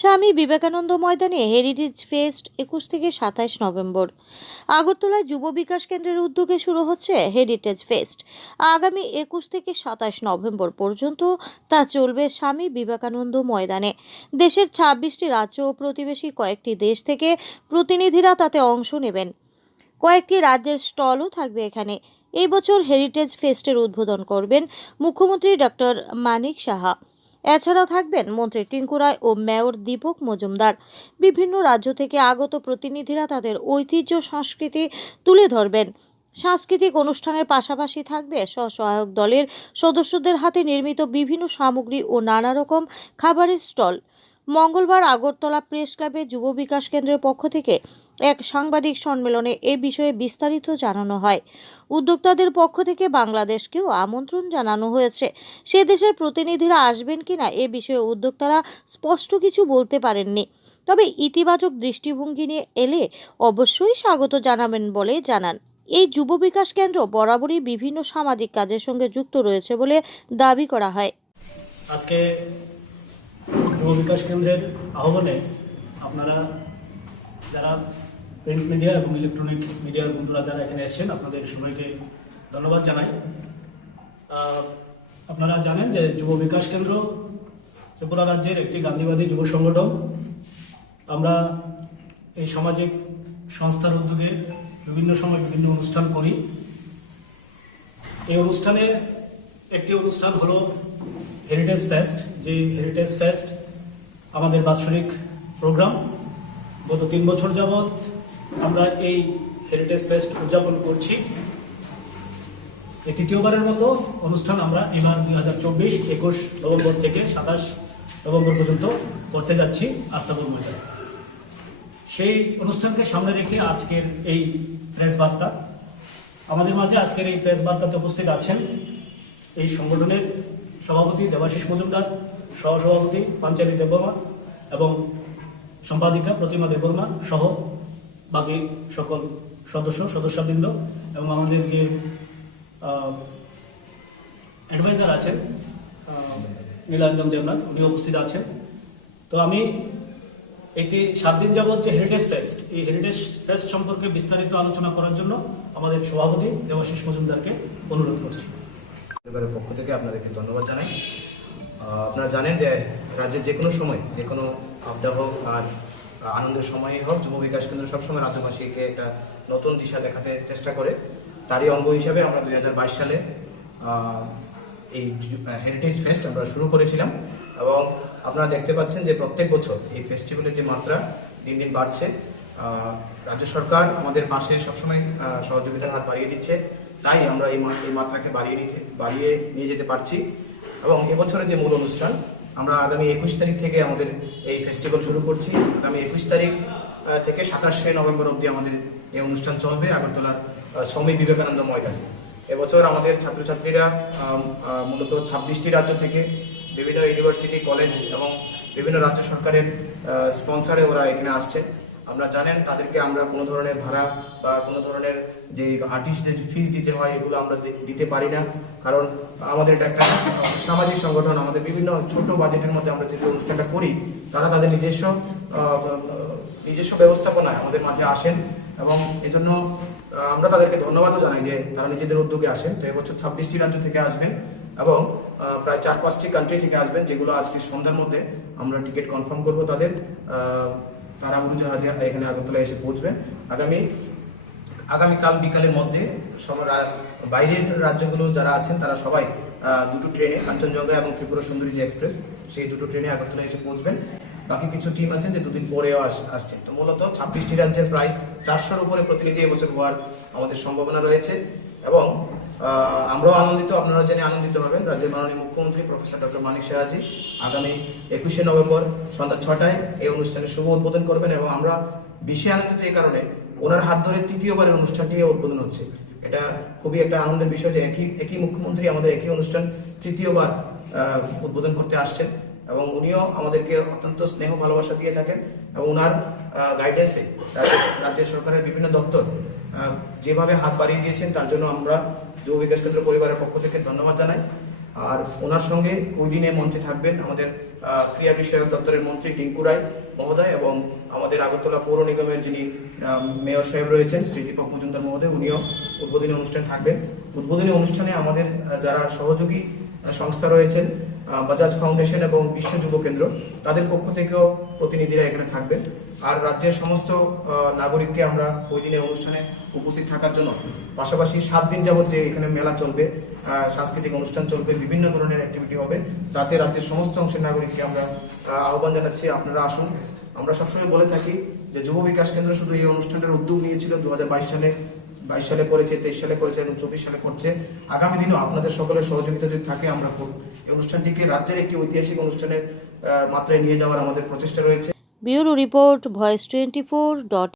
স্বামী বিবেকানন্দ ময়দানে heritage fest 21 থেকে 27 November. আগরতলায় যুব বিকাশ কেন্দ্রের উদ্যোগে শুরু হচ্ছে হেরিটেজ ফেস্ট। আগামী 21 থেকে 27 নভেম্বর পর্যন্ত তা চলবে স্বামী বিবেকানন্দ ময়দানে। দেশের 26টি রাজ্য ও প্রতিবেশী কয়েকটি দেশ থেকে প্রতিনিধিরা তাতে অংশ নেবেন। কয়েকটি রাজ্যের স্টলও থাকবে এখানে। এই বছর হেরিটেজ ফেস্টের উদ্বোধন করবেন মুখ্যমন্ত্রী ডক্টর মানিক সাহা। এছাড়াও থাকবেন মন্ত্রী টিঙ্কু রায় ও মেয়র দীপক মজুমদার। বিভিন্ন রাজ্য থেকে আগত প্রতিনিধিরা তাদের ঐতিহ্য সংস্কৃতি তুলে ধরবেন। সাংস্কৃতিক অনুষ্ঠানের পাশাপাশি থাকবে স্বসহায়ক দলের সদস্যদের হাতে নির্মিত বিভিন্ন সামগ্রী ও নানা রকম খাবারের স্টল। মঙ্গলবার আগরতলা প্রেস ক্লাবে যুব বিকাশ কেন্দ্রের পক্ষ থেকে এক সাংবাদিক সম্মেলনে এ বিষয়ে বিস্তারিত জানানো হয়। উদ্যোক্তাদের পক্ষ থেকে বাংলাদেশকেও আমন্ত্রণ জানানো হয়েছে। সে দেশের প্রতিনিধিরা আসবেন কিনা এ বিষয়ে উদ্যোক্তারা স্পষ্ট কিছু বলতে পারেননি, তবে ইতিবাচক দৃষ্টিভঙ্গি নিয়ে এলে অবশ্যই স্বাগত জানাবেন বলে জানান। এই যুব বিকাশ কেন্দ্র বরাবরই বিভিন্ন সামাজিক কাজের সঙ্গে যুক্ত রয়েছে বলে দাবি করা হয়। আজকে যুব বিকাশ কেন্দ্রের আহ্বানে আপনারা যারা প্রিন্ট মিডিয়া এবং ইলেকট্রনিক মিডিয়ার বন্ধুরা যারা এখানে এসেছেন, আপনাদের সবাইকে ধন্যবাদ জানাই। আপনারা জানেন যে যুব বিকাশ কেন্দ্র ত্রিপুরা রাজ্যের একটি গান্ধীবাদী যুব সংগঠন। আমরা এই সামাজিক সংস্থার উদ্যোগে বিভিন্ন সময় বিভিন্ন অনুষ্ঠান করি। এই অনুষ্ঠানের একটি অনুষ্ঠান হলো হেরিটেজ ফেস্ট। যে হেরিটেজ ফেস্ট আমাদের বাৎসরিক প্রোগ্রাম। গত 3 বছর যাবৎ আমরা এই হেরিটেজ ফেস্ট উদযাপন করছি। এই তৃতীয়বারের মতো অনুষ্ঠান আমরা এবার 2024-21 নভেম্বর থেকে 27 নভেম্বর পর্যন্ত করতে যাচ্ছি আস্তাবল ময়দানে। সেই অনুষ্ঠানকে সামনে রেখে আজকের এই প্রেস বার্তা। আমাদের মাঝে আজকের এই প্রেস বার্তাতে উপস্থিত আছেন এই সংগঠনের সভাপতি দেবাশিস মজুমদার, সহসভাপতি পাঞ্চালী দেববর্মা এবং সম্পাদিকা প্রতিমা দেববর্মা সহ বাকি সকল সদস্যবৃন্দ এবং আমাদের যে অ্যাডভাইজার আছেন নীলাঞ্জন দেবনাথ, উনি উপস্থিত আছেন। তো আমি এই 7 দিন যাবৎ যে হেরিটেজ ফেস্ট, এই হেরিটেজ ফেস্ট সম্পর্কে বিস্তারিত আলোচনা করার জন্য আমাদের সভাপতি দেবাশিস মজুমদারকে অনুরোধ করছি। পরিবারের পক্ষ থেকে আপনাদেরকে ধন্যবাদ জানাই। আপনারা জানেন যে রাজ্যের যে কোনো সময়, যে কোনো আবদা হোক আর আনন্দের সময়ই হোক, যুব বিকাশ কেন্দ্র সবসময় রাজ্যবাসীকে একটা নতুন দিশা দেখাতে চেষ্টা করে। তারই অঙ্গ হিসাবে আমরা 2022 সালে এই হেরিটেজ ফেস্ট আমরা শুরু করেছিলাম এবং আপনারা দেখতে পাচ্ছেন যে প্রত্যেক বছর এই ফেস্টিভ্যালের যে মাত্রা দিন দিন বাড়ছে। রাজ্য সরকার আমাদের পাশে সবসময় সহযোগিতার হাত বাড়িয়ে দিচ্ছে, তাই আমরা এই মাত্রাকে বাড়িয়ে নিয়ে যেতে পারছি। এবং এবছরের যে মূল অনুষ্ঠান, আমরা আগামী 21 তারিখ থেকে আমাদের এই ফেস্টিভ্যাল শুরু করছি। আগামী 21 তারিখ থেকে 27 নভেম্বর অবধি আমাদের এই অনুষ্ঠান চলবে আগরতলার স্বামী বিবেকানন্দ ময়দানে। এবছর আমাদের ছাত্রছাত্রীরা মূলত 26টি রাজ্য থেকে, বিভিন্ন ইউনিভার্সিটি, কলেজ এবং বিভিন্ন রাজ্য সরকারের স্পন্সারে ওরা এখানে আসছে। আপনারা জানেন তাদেরকে আমরা কোনো ধরনের ভাড়া বা কোনো ধরনের যে আর্টিস্টদের ফিস দিতে হয় এগুলো আমরা দিতে পারি না, কারণ আমাদের এটা একটা সামাজিক সংগঠন। আমাদের বিভিন্ন ছোট বাজেটের মধ্যে আমরা যে অনুষ্ঠানটা করি, তারা তাদের নিজস্ব ব্যবস্থাপনায় আমাদের মাঝে আসেন এবং এজন্য আমরা তাদেরকে ধন্যবাদও জানাই যে তারা নিজেদের উদ্যোগে আসেন। তো এবছর 26টি রাজ্য থেকে আসবেন এবং প্রায় 4-5টি কান্ট্রি থেকে আসবেন, যেগুলো আজকে সন্ধ্যার মধ্যে আমরা টিকিট কনফার্ম করব। তারা উড়োজাহাজে এখানে আগরতলা এসে পৌঁছবেন। আগামীকাল বিকালের মধ্যে বাইরের রাজ্যগুলো যারা আছেন তারা সবাই দুটো ট্রেনে, কাঞ্চনজঙ্ঘা এবং ত্রিপুরা সুন্দরী যে এক্সপ্রেস, সেই দুটো ট্রেনে আগরতলা এসে পৌঁছবেন। বাকি কিছু টিম আছেন যে 2 দিন পরেও আসছে। তো মূলত 26টি রাজ্যের প্রায় 400-র উপরে প্রতিনিধি এবছর হওয়ার আমাদের সম্ভাবনা রয়েছে এবং আমরাও আনন্দিত, আপনারা জেনে আনন্দিত হবেন। রাজ্যের মাননীয় মুখ্যমন্ত্রী প্রফেসর ডক্টর মানিক সাহাজি আগামী 21 নভেম্বর সন্ধ্যা 6টায় এই অনুষ্ঠানের শুভ উদ্বোধন করবেন এবং আমরা বিশেষ আনন্দিত এই কারণে, ওনার হাত ধরে তৃতীয়বারের অনুষ্ঠানটি উদ্বোধন হচ্ছে। এটা খুবই একটা আনন্দের বিষয় যে একই মুখ্যমন্ত্রী আমাদের একই অনুষ্ঠান তৃতীয়বার উদ্বোধন করতে আসছেন এবং উনিও আমাদেরকে অত্যন্ত স্নেহ ভালোবাসা দিয়ে থাকেন এবং ওনার গাইডেন্সে রাজ্য সরকারের বিভিন্ন দপ্তর যেভাবে হাত বাড়িয়ে দিয়েছেন তার জন্য আমরা যুব বিকাশ কেন্দ্র পরিবারের পক্ষ থেকে ধন্যবাদ জানাই। আর ওনার সঙ্গে ওই দিনে মঞ্চে থাকবেন আমাদের ক্রীড়া বিষয়ক দপ্তরের মন্ত্রী টিঙ্কু রায় মহোদয় এবং আমাদের আগরতলা পৌর নিগমের যিনি মেয়র সাহেব রয়েছেন শ্রী দীপক মজুমদার মহোদয়, উনিও উদ্বোধনী অনুষ্ঠানে থাকবেন। উদ্বোধনী অনুষ্ঠানে আমাদের যারা সহযোগী সংস্থা রয়েছেন বাজাজ ফাউন্ডেশন এবং বিশ্ব যুব কেন্দ্র, তাদের পক্ষ থেকেও প্রতিনিধিরা এখানে থাকবেন। আর রাজ্যের সমস্ত নাগরিককে আমরা ওই দিনের অনুষ্ঠানে উপস্থিত থাকার জন্য, পাশাপাশি 7 দিন যাবত যে এখানে মেলা চলবে, সাংস্কৃতিক অনুষ্ঠান চলবে, বিভিন্ন ধরনের অ্যাক্টিভিটি হবে, তাতে রাজ্যের সমস্ত অংশের নাগরিককে আমরা আহ্বান জানাচ্ছি আপনারা আসুন। আমরা সবসময় বলে থাকি যে যুব বিকাশ কেন্দ্র শুধু এই অনুষ্ঠানটার উদ্যোগ নিয়েছিল 2022 সালে, 22 সালে করেছে, 23 সালে করেছে এবং 24 সালে করছে। আগামী দিনেও আপনাদের সকলের সহযোগিতা যদি থাকে আমরা এই অনুষ্ঠানটিকে রাজ্যের একটি ঐতিহাসিক অনুষ্ঠানের মাত্রায় নিয়ে যাওয়ার আমাদের প্রচেষ্টা রয়েছে। Bureau report, voice 24.